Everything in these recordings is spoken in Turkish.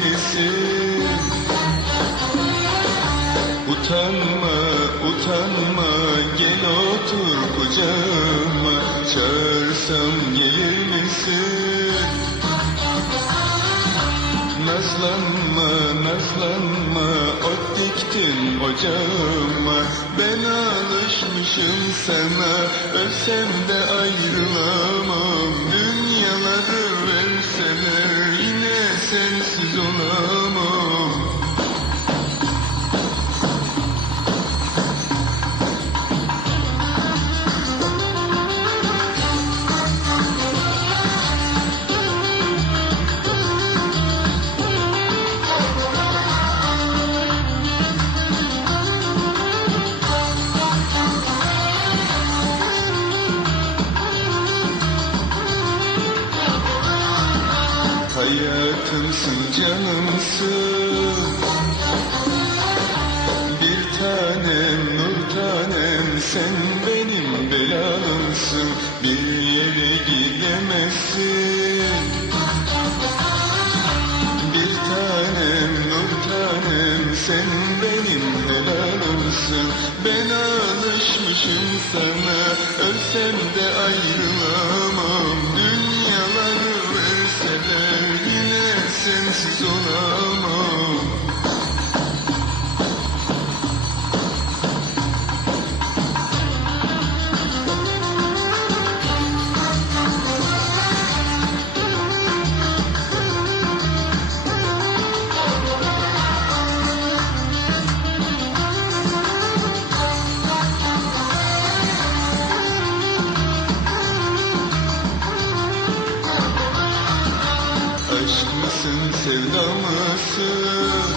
misin? Utanma, utanma gel otur kucağıma Çağırsam gelir misin? Nazlanma, nazlanma ot diktin ocağıma Ben alışmışım sana Ölsem de ayrılamam Hayatımsın canımsın. Bir tanem nur tanem sen benim belalımsın Bir yere gidemezsin. Bir tanem nur tanem sen benim belalımsın Ben alışmışım sana ölsem de ayrılamam. Dünyaları Aşk mısın sevda mısın?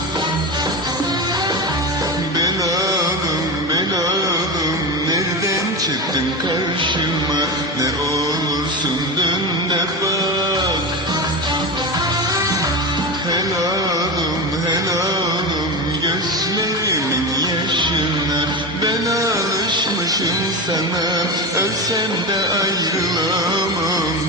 Belalım belalım Nereden çıktın karşıma? Ne olursun dön de bak. Helalım helalım Gözlerimin yaşına. Ben alışmışım sana Ölsem de ayrılamam